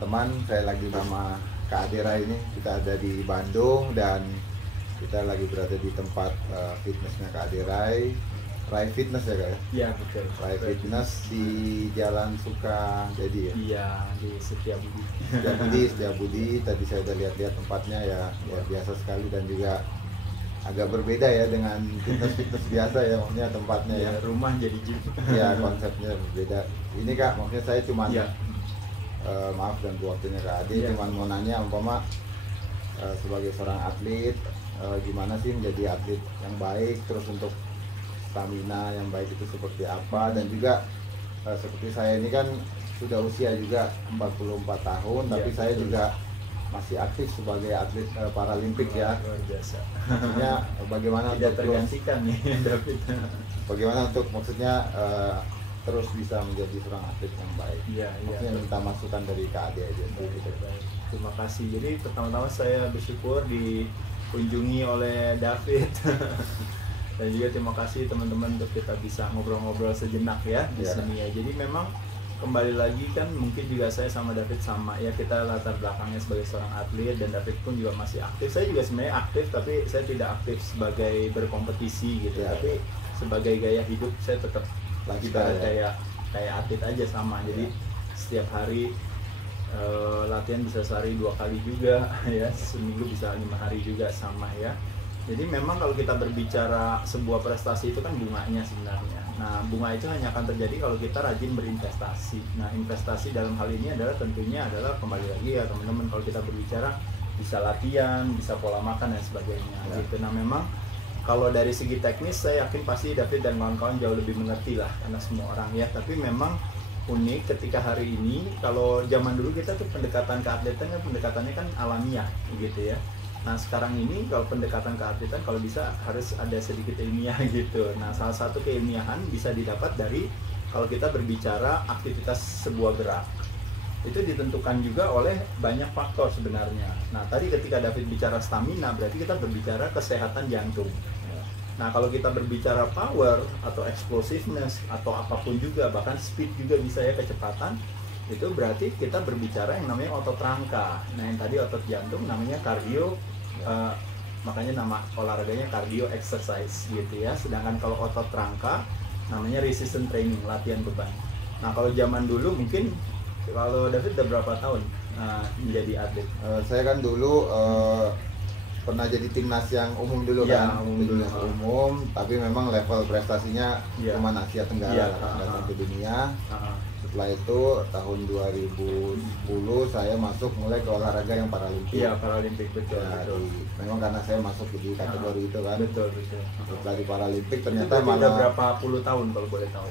teman-teman, saya lagi sama Kak Adera ini. Kita ada di Bandung dan kita lagi berada di tempat fitnessnya Kak Adera, Rai Fitness ya Kak ya? Iya betul. Rai Fitness di Jalan Sukajadi ya? Iya, di Setiabudi. Setiabudi. Tadi saya udah lihat-lihat tempatnya ya, luar biasa sekali dan juga agak berbeda ya dengan fitness biasa ya, maksudnya tempatnya ya. Rumah jadi gym. Ya, konsepnya berbeda. Ini Kak, maksudnya saya cuma maaf dan waktunya Kak Ade, cuman mau nanya umpama sebagai seorang atlet, gimana sih menjadi atlet yang baik, terus untuk stamina yang baik itu seperti apa, dan juga seperti saya ini kan sudah usia juga 44 tahun, tapi saya juga masih aktif sebagai atlet paralimpik ya. Luar biasa. Maksudnya bagaimana tidak untuk tergantikan nih David. Bagaimana untuk maksudnya terus bisa menjadi seorang atlet yang baik. Maksudnya minta masukan dari Kak Ade aja. Terima kasih. Jadi pertama-tama saya bersyukur dikunjungi oleh David. Dan juga terima kasih teman-teman untuk kita bisa ngobrol-ngobrol sejenak ya di sini ya. Jadi memang kembali lagi kan mungkin juga saya sama David sama ya, kita latar belakangnya sebagai seorang atlet dan David pun juga masih aktif. Saya juga sebenarnya aktif tapi saya tidak aktif sebagai berkompetisi gitu. Tapi sebagai gaya hidup saya tetap kayak atlet aja sama. Jadi setiap hari latihan bisa sehari 2 kali juga ya, seminggu bisa 5 hari juga sama ya. Jadi memang kalau kita berbicara sebuah prestasi itu kan bunganya sebenarnya. Nah, bunga itu hanya akan terjadi kalau kita rajin berinvestasi. Nah, investasi dalam hal ini adalah tentunya adalah kembali lagi ya teman-teman, kalau kita berbicara bisa latihan, bisa pola makan dan sebagainya gitu. Nah, memang kalau dari segi teknis saya yakin pasti David dan kawan-kawan jauh lebih mengerti lah karena semua orang ya. Tapi memang unik ketika hari ini, kalau zaman dulu kita tuh pendekatan keatletan pendekatannya kan alamiah gitu ya. Nah sekarang ini kalau pendekatan keatletan kalau bisa harus ada sedikit ilmiah gitu. Nah salah satu keilmiahan bisa didapat dari kalau kita berbicara aktivitas sebuah gerak, itu ditentukan juga oleh banyak faktor sebenarnya. Nah tadi ketika David bicara stamina berarti kita berbicara kesehatan jantung. Nah kalau kita berbicara power atau explosiveness atau apapun juga, bahkan speed juga bisa ya, kecepatan, itu berarti kita berbicara yang namanya otot rangka. Nah yang tadi otot jantung namanya kardio, makanya nama olahraganya cardio exercise gitu ya. Sedangkan kalau otot rangka namanya resistance training, latihan beban. Nah kalau zaman dulu mungkin, kalau David udah berapa tahun menjadi atlet? Saya kan dulu pernah jadi timnas yang umum dulu kan, timnas umum, tapi memang level prestasinya cuma Asia Tenggara, nggak sampai dunia. Setelah itu tahun 2010 saya masuk mulai ke olahraga yang paralimpik. Iya, paralimpik betul. Memang karena saya masuk di kategori itu kan. Betul. Setelah di paralimpik ternyata malah berapa puluh tahun kalau boleh tahu?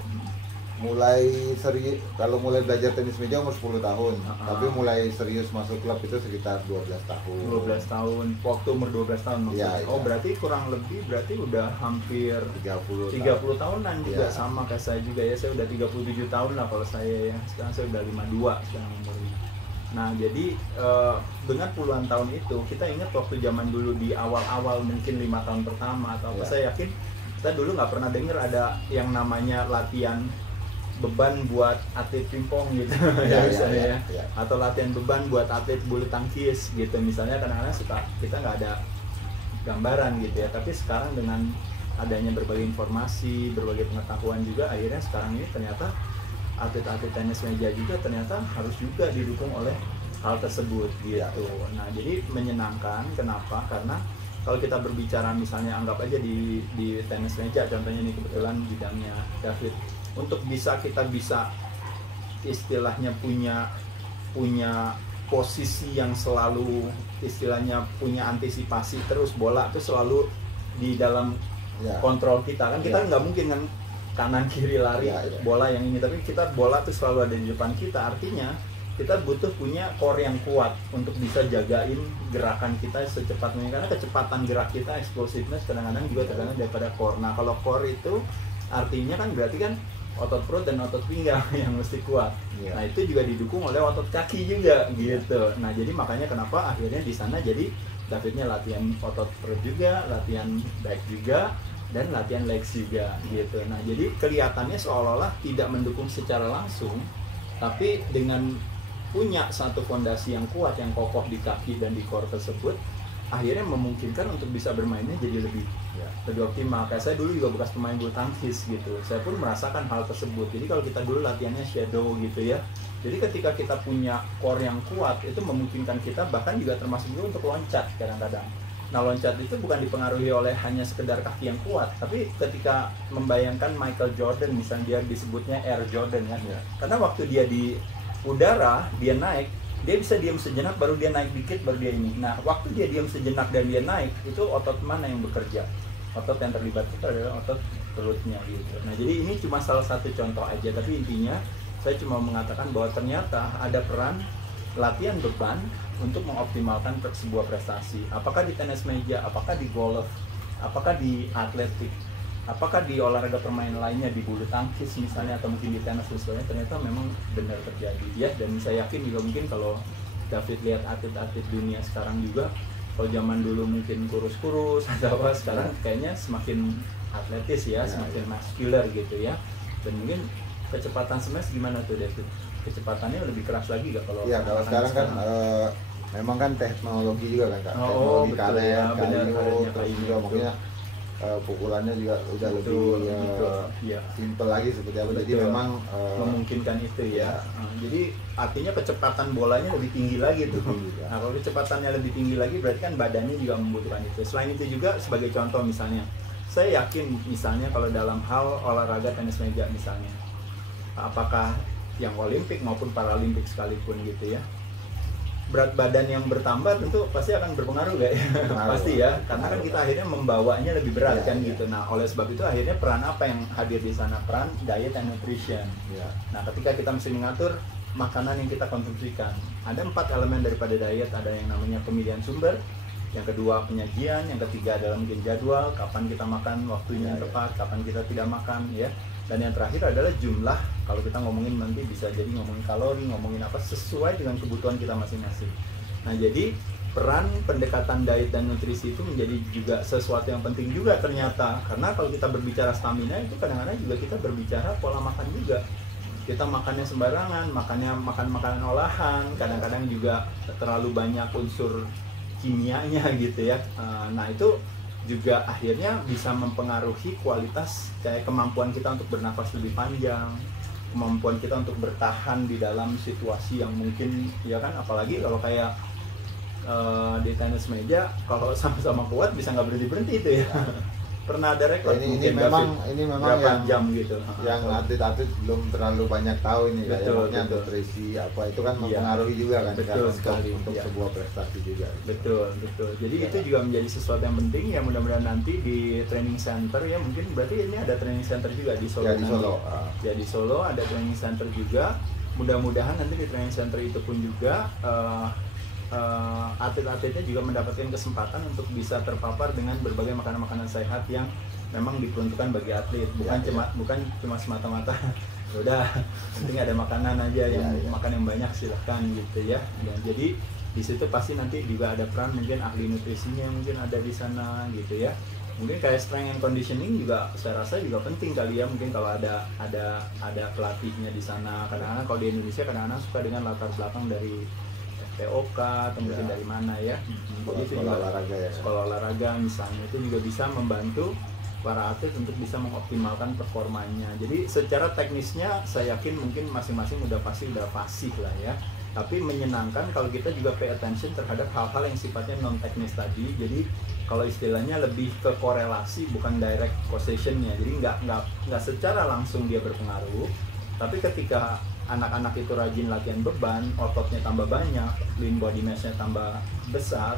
Mulai serius, kalau mulai belajar tenis meja umur 10 tahun, tapi mulai serius masuk klub itu sekitar 12 tahun. 12 tahun, waktu umur 12 tahun maksudnya. Oh berarti kurang lebih berarti udah hampir 30 tahunan juga sama kayak saya juga ya. Saya udah 37 tahun lah kalau saya ya. Sekarang saya udah 52 sekarang umurnya. Nah jadi dengan puluhan tahun itu kita ingat waktu zaman dulu di awal-awal mungkin 5 tahun pertama atau apa, saya yakin kita dulu nggak pernah dengar ada yang namanya latihan beban buat atlet pingpong gitu misalnya ya. Atau latihan beban buat atlet bulu tangkis gitu misalnya. Kadang-kadang suka kita nggak ada gambaran gitu ya, tapi sekarang dengan adanya berbagai informasi, berbagai pengetahuan juga, akhirnya sekarang ini ternyata atlet-atlet tenis meja juga ternyata harus juga didukung oleh hal tersebut gitu. Nah jadi menyenangkan, kenapa? Karena kalau kita berbicara misalnya anggap aja di tenis meja contohnya nih, kebetulan bidangnya David, untuk kita bisa istilahnya punya posisi yang selalu istilahnya punya antisipasi terus, bola itu selalu di dalam kontrol kita kan. Kita nggak mungkin kan kanan kiri lari bola yang ini, tapi kita bola itu selalu ada di depan kita. Artinya kita butuh punya core yang kuat untuk bisa jagain gerakan kita secepat mungkin, karena kecepatan gerak kita, explosiveness kadang-kadang juga tergantung daripada core. Nah kalau core itu artinya kan berarti kan otot perut dan otot pinggang yang mesti kuat. Nah itu juga didukung oleh otot kaki juga gitu. Nah jadi makanya kenapa akhirnya di sana jadi Davidnya latihan otot perut juga, latihan back juga, dan latihan legs juga gitu. Nah jadi kelihatannya seolah-olah tidak mendukung secara langsung, tapi dengan punya satu fondasi yang kuat, yang kokoh di kaki dan di core tersebut, akhirnya memungkinkan untuk bisa bermainnya jadi lebih optimal. Kayak saya dulu juga bekas pemain bulu tangkis gitu, saya pun merasakan hal tersebut. Jadi kalau kita dulu latihannya shadow gitu ya, jadi ketika kita punya core yang kuat, itu memungkinkan kita bahkan juga termasuk juga untuk loncat kadang-kadang. Nah, loncat itu bukan dipengaruhi oleh hanya sekedar kaki yang kuat, tapi ketika membayangkan Michael Jordan misalnya, dia disebutnya Air Jordan kan, karena waktu dia di udara, dia naik, dia bisa diam sejenak baru dia naik dikit baru dia ini. Nah, waktu dia diam sejenak dan dia naik, itu otot mana yang bekerja? Otot yang terlibat itu adalah otot perutnya gitu. Nah, jadi ini cuma salah satu contoh aja, tapi intinya saya cuma mengatakan bahwa ternyata ada peran latihan beban untuk mengoptimalkan sebuah prestasi. Apakah di tenis meja, apakah di golf, apakah di atletik, apakah di olahraga permainan lainnya, di bulu tangkis misalnya, atau mungkin di tenis misalnya, ternyata memang benar terjadi ya. Dan saya yakin juga mungkin kalau David lihat atlet-atlet dunia sekarang juga, kalau zaman dulu mungkin kurus-kurus atau apa, sekarang kayaknya semakin atletis ya, semakin muscular gitu ya. Dan mungkin kecepatan smash gimana tuh David? Kecepatannya lebih keras lagi gak kalau? Iya, kalau sekarang kan memang kan teknologi juga kan Kak, teknologi karet, kayu juga makanya pukulannya juga udah lebih simple lagi seperti apa. Jadi memang memungkinkan itu ya. Jadi artinya kecepatan bolanya lebih tinggi lagi tuh. Nah, kalau kecepatannya lebih tinggi lagi berarti kan badannya juga membutuhkan itu. Selain itu juga sebagai contoh misalnya, saya yakin misalnya kalau dalam hal olahraga tenis meja misalnya, apakah yang Olimpik maupun Paralimpik sekalipun gitu ya, berat badan yang bertambah tentu pasti akan berpengaruh gak ya? Pasti ya, karena kan kita akhirnya membawanya lebih berat kan gitu. Nah, oleh sebab itu akhirnya peran apa yang hadir di sana? Peran diet and nutrition. Nah, ketika kita mesti mengatur makanan yang kita konsumsikan, ada 4 elemen daripada diet. Ada yang namanya pemilihan sumber, yang kedua penyajian, yang ketiga adalah mungkin jadwal, kapan kita makan, waktunya yang tepat, kapan kita tidak makan ya. Dan yang terakhir adalah jumlah. Kalau kita ngomongin nanti bisa jadi ngomongin kalori, ngomongin apa sesuai dengan kebutuhan kita masing-masing. Nah, jadi peran pendekatan diet dan nutrisi itu menjadi juga sesuatu yang penting juga ternyata. Karena kalau kita berbicara stamina itu kadang-kadang juga kita berbicara pola makan juga. Kita makannya sembarangan, makan makanan olahan, kadang-kadang juga terlalu banyak unsur kimianya gitu ya. Nah, itu juga akhirnya bisa mempengaruhi kualitas kayak kemampuan kita untuk bernafas lebih panjang, kemampuan kita untuk bertahan di dalam situasi yang mungkin ya kan, apalagi kalau kayak di tenis meja kalau sama-sama kuat bisa nggak berhenti itu ya. Pernah ada rekor ini memang berapa jam gitu yang atlet-atlet belum terlalu banyak tahu ini betul, ya, nutrisi apa itu kan mempengaruhi juga kan, betul sekali untuk sebuah prestasi juga. Betul. Jadi itu juga menjadi sesuatu yang penting ya. Mudah-mudahan nanti di training center ya, mungkin berarti ini ada training center juga di Solo. Ya di Solo ada training center juga. Mudah-mudahan nanti di training center itu pun juga atlet-atletnya juga mendapatkan kesempatan untuk bisa terpapar dengan berbagai makanan-makanan sehat yang memang diperuntukkan bagi atlet, bukan cuma semata-mata udah penting ada makanan aja yang makan yang banyak silahkan gitu ya. Dan jadi di situ pasti nanti juga ada peran mungkin ahli nutrisinya mungkin ada di sana gitu ya. Mungkin kayak strength and conditioning juga saya rasa juga penting kali ya, mungkin kalau ada pelatihnya di sana. Kadang-kadang kalau di Indonesia kadang-kadang suka dengan latar belakang dari POK atau mungkin dari mana ya. Jadi itu juga sekolah olahraga misalnya, itu juga bisa membantu para atlet untuk bisa mengoptimalkan performanya. Jadi secara teknisnya saya yakin mungkin masing-masing udah fasih lah ya. Tapi menyenangkan kalau kita juga pay attention terhadap hal-hal yang sifatnya non teknis tadi. Jadi kalau istilahnya lebih ke korelasi bukan direct causation-nya. Jadi nggak secara langsung dia berpengaruh. Tapi ketika anak-anak itu rajin latihan beban, ototnya tambah banyak, lean body mass-nya tambah besar,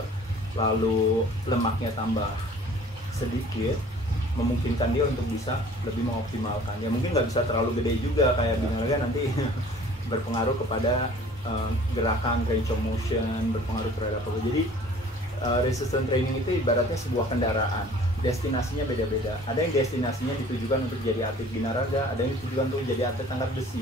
lalu lemaknya tambah sedikit, memungkinkan dia untuk bisa lebih mengoptimalkan. Ya mungkin nggak bisa terlalu gede juga kayak binarga nanti berpengaruh kepada gerakan, range of motion, berpengaruh terhadap apa. Jadi resistance training itu ibaratnya sebuah kendaraan. Destinasinya beda-beda. Ada yang destinasinya ditujukan untuk jadi atlet binaraga, ada yang ditujukan untuk jadi atlet angkat besi,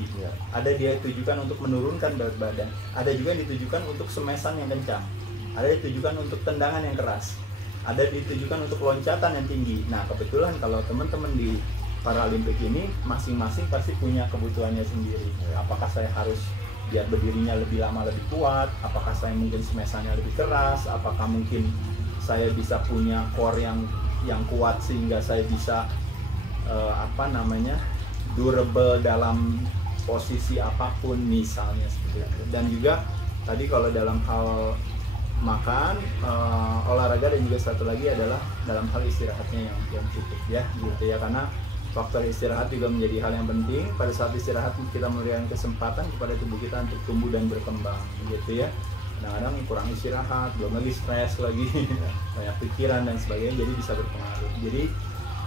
ada dia ditujukan untuk menurunkan berat badan, ada juga yang ditujukan untuk semesan yang kencang, ada yang ditujukan untuk tendangan yang keras, ada yang ditujukan untuk loncatan yang tinggi. Nah, kebetulan kalau teman-teman di Paralimpik ini masing-masing pasti punya kebutuhannya sendiri. Apakah saya harus biar berdirinya lebih lama lebih kuat, apakah saya mungkin smesannya lebih keras, apakah mungkin saya bisa punya core yang kuat sehingga saya bisa durable dalam posisi apapun misalnya seperti itu. Dan juga tadi kalau dalam hal makan, olahraga, dan juga satu lagi adalah dalam hal istirahatnya yang cukup ya gitu ya, karena faktor istirahat juga menjadi hal yang penting. Pada saat istirahat kita memberikan kesempatan kepada tubuh kita untuk tumbuh dan berkembang gitu ya. Kadang-kadang kurang istirahat, belum lagi stres lagi, banyak pikiran dan sebagainya, jadi bisa berpengaruh. Jadi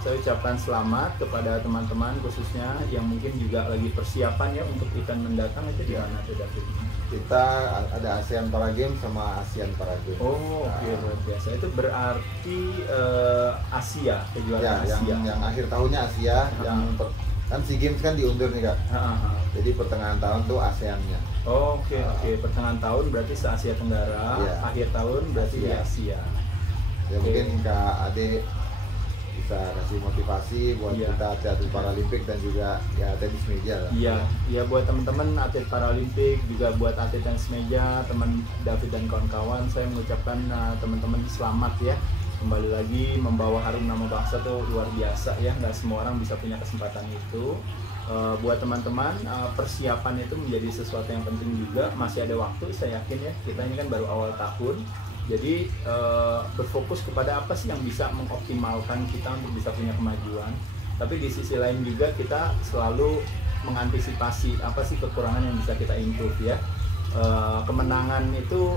saya ucapkan selamat kepada teman-teman khususnya yang mungkin juga lagi persiapan ya untuk event mendatang. Itu di mana tuh David? Kita ada ASEAN Para Games sama ASEAN Para Games. Oh, oke, luar biasa. Itu berarti Asia, kejuaraan Asia. Yang akhir tahunnya Asia, kan SEA Games kan diundur nih Kak. Jadi pertengahan tahun tuh ASEAN-nya. Oke. Pertengahan tahun berarti se Asia Tenggara, akhir tahun berarti di Asia. Ya mungkin Kak Ade bisa kasih motivasi buat kita atlet Paralimpik dan juga ya tenis meja lah. Iya buat teman-teman atlet Paralimpik, juga buat atlet tenis meja, teman David dan kawan-kawan, saya mengucapkan teman-teman selamat ya. Kembali lagi membawa harum nama bangsa tuh luar biasa ya, nggak semua orang bisa punya kesempatan itu. Buat teman-teman, persiapan itu menjadi sesuatu yang penting juga. Masih ada waktu, saya yakin ya, kita ini kan baru awal tahun. Jadi berfokus kepada apa sih yang bisa mengoptimalkan kita untuk bisa punya kemajuan. Tapi di sisi lain juga kita selalu mengantisipasi apa sih kekurangan yang bisa kita improve ya. Kemenangan itu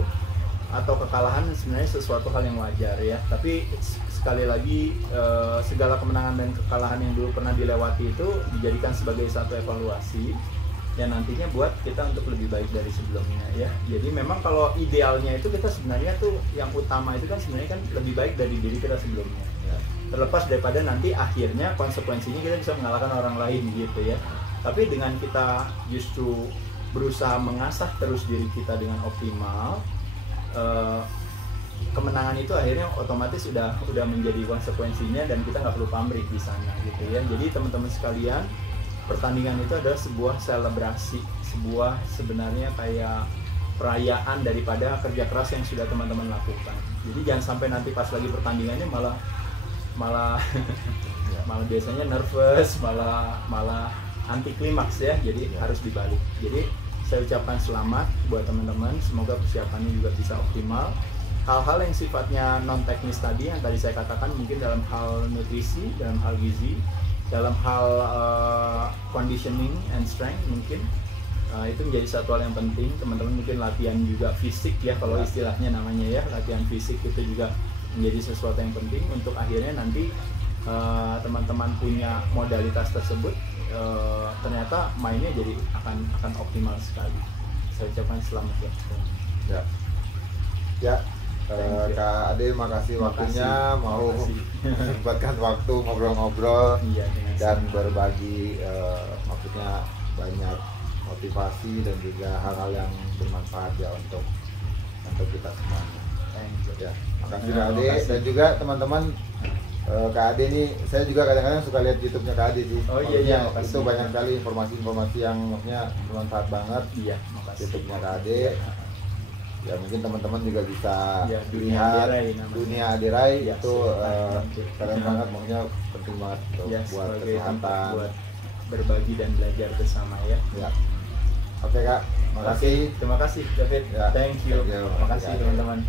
atau kekalahan sebenarnya sesuatu hal yang wajar ya. Tapi sekali lagi segala kemenangan dan kekalahan yang dulu pernah dilewati itu dijadikan sebagai satu evaluasi yang nantinya buat kita untuk lebih baik dari sebelumnya ya. Jadi memang kalau idealnya itu kita sebenarnya tuh yang utama itu kan sebenarnya kan lebih baik dari diri kita sebelumnya ya. Terlepas daripada nanti akhirnya konsekuensinya kita bisa mengalahkan orang lain gitu ya. Tapi dengan kita justru berusaha mengasah terus diri kita dengan optimal, kemenangan itu akhirnya otomatis udah menjadi konsekuensinya dan kita nggak perlu pamrih di sana gitu ya. Jadi teman-teman sekalian, pertandingan itu adalah sebuah selebrasi, sebuah sebenarnya kayak perayaan daripada kerja keras yang sudah teman-teman lakukan. Jadi jangan sampai nanti pas lagi pertandingannya malah biasanya nervous, malah anti klimaks ya. Jadi harus dibalik. Jadi saya ucapkan selamat buat teman-teman, semoga persiapannya juga bisa optimal. Hal-hal yang sifatnya non teknis tadi yang tadi saya katakan, mungkin dalam hal nutrisi, dalam hal gizi, dalam hal conditioning and strength mungkin itu menjadi satu hal yang penting. Teman-teman mungkin latihan juga fisik ya, kalau istilahnya namanya ya, latihan fisik itu juga menjadi sesuatu yang penting untuk akhirnya nanti teman-teman punya modalitas tersebut, ternyata mainnya jadi akan optimal sekali. Saya ucapkan selamat ya. Kak Ade, makasih waktunya, mau menyempatkan waktu ngobrol-ngobrol dan berbagi maksudnya banyak motivasi dan juga hal-hal yang bermanfaat ya untuk kita semuanya. Ya, makasih Kak Ade. Dan juga teman-teman, Kak Ade nih, saya juga kadang-kadang suka lihat YouTube-nya Kak Ade sih. Itu banyak sekali informasi-informasi yang maksudnya bermanfaat banget. YouTube-nya Kak Ade. Ya mungkin teman-teman juga bisa lihat Dunia Adirai itu keren banget, maksudnya penting banget buat kesehatan, buat berbagi dan belajar bersama ya. Oke Kak, makasih. Terima kasih David. Thank you. Terima kasih teman-teman.